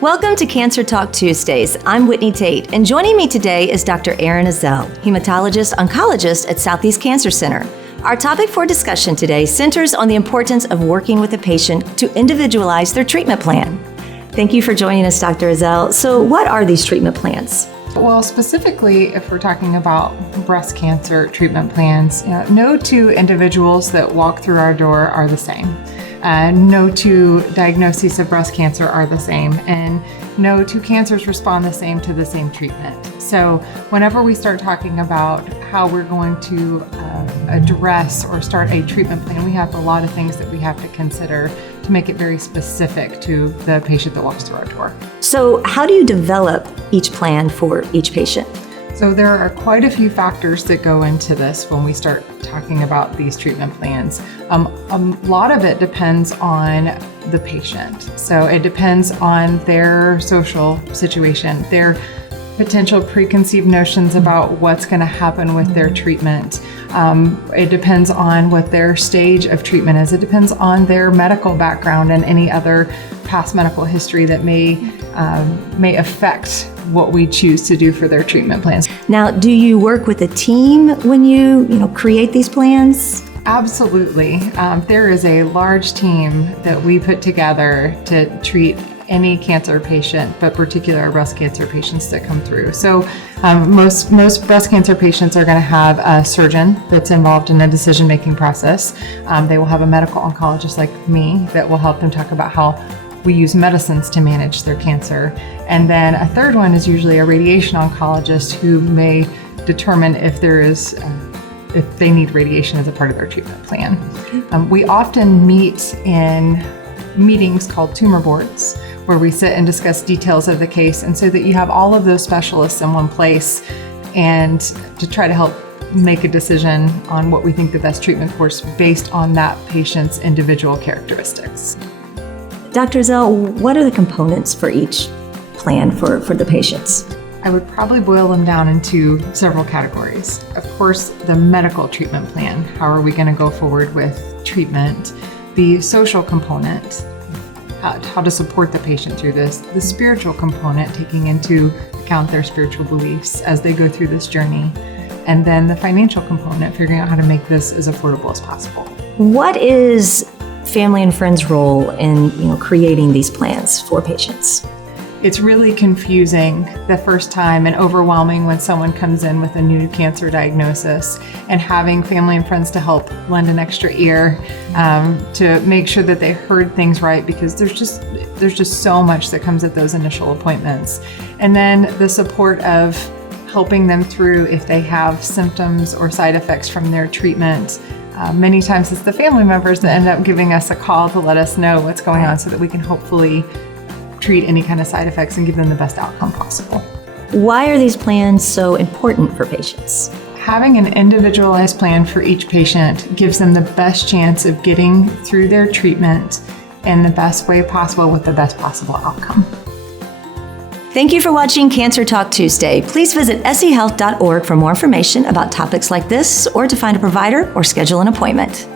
Welcome to Cancer Talk Tuesdays. I'm Whitney Tate, and joining me today is Dr. Erin Ezzell, Hematologist, Oncologist at Southeast Cancer Center. Our topic for discussion today centers on the importance of working with a patient to individualize their treatment plan. Thank you for joining us, Dr. Ezzell. So what are these treatment plans? Well, specifically, if we're talking about breast cancer treatment plans, no two individuals that walk through our door are the same. No two diagnoses of breast cancer are the same, and no two cancers respond the same to the same treatment. So whenever we start talking about how we're going to address or start a treatment plan, we have a lot of things that we have to consider to make it very specific to the patient that walks through our door. So how do you develop each plan for each patient? So there are quite a few factors that go into this when we start talking about these treatment plans. A lot of it depends on the patient. So it depends on their social situation, their potential preconceived notions about what's going to happen with their treatment. It depends on what their stage of treatment is. It depends on their medical background and any other past medical history that may affect what we choose to do for their treatment plans. Now, do you work with a team when you create these plans? Absolutely. There is a large team that we put together to treat any cancer patient, but particularly breast cancer patients that come through. So most breast cancer patients are going to have a surgeon that's involved in a decision-making process. They will have a medical oncologist like me that will help them talk about how we use medicines to manage their cancer. And then a third one is usually a radiation oncologist who may determine if they need radiation as a part of their treatment plan. We often meet in meetings called tumor boards, where we sit and discuss details of the case, and so that you have all of those specialists in one place and to try to help make a decision on what we think the best treatment course based on that patient's individual characteristics. Dr. Ezzell, what are the components for each plan for the patients? I would probably boil them down into several categories. Of course, the medical treatment plan. How are we going to go forward with treatment? The social component, how to support the patient through this. The spiritual component, taking into account their spiritual beliefs as they go through this journey. And then the financial component, figuring out how to make this as affordable as possible. What is family and friends' role in creating these plans for patients? It's really confusing the first time and overwhelming when someone comes in with a new cancer diagnosis, and having family and friends to help lend an extra ear to make sure that they heard things right, because there's just so much that comes at those initial appointments. And then the support of helping them through if they have symptoms or side effects from their treatment. Many times it's the family members that end up giving us a call to let us know what's going on so that we can hopefully treat any kind of side effects and give them the best outcome possible. Why are these plans so important for patients? Having an individualized plan for each patient gives them the best chance of getting through their treatment in the best way possible with the best possible outcome. Thank you for watching Cancer Talk Tuesday. Please visit SeaHealth.org for more information about topics like this, or to find a provider or schedule an appointment.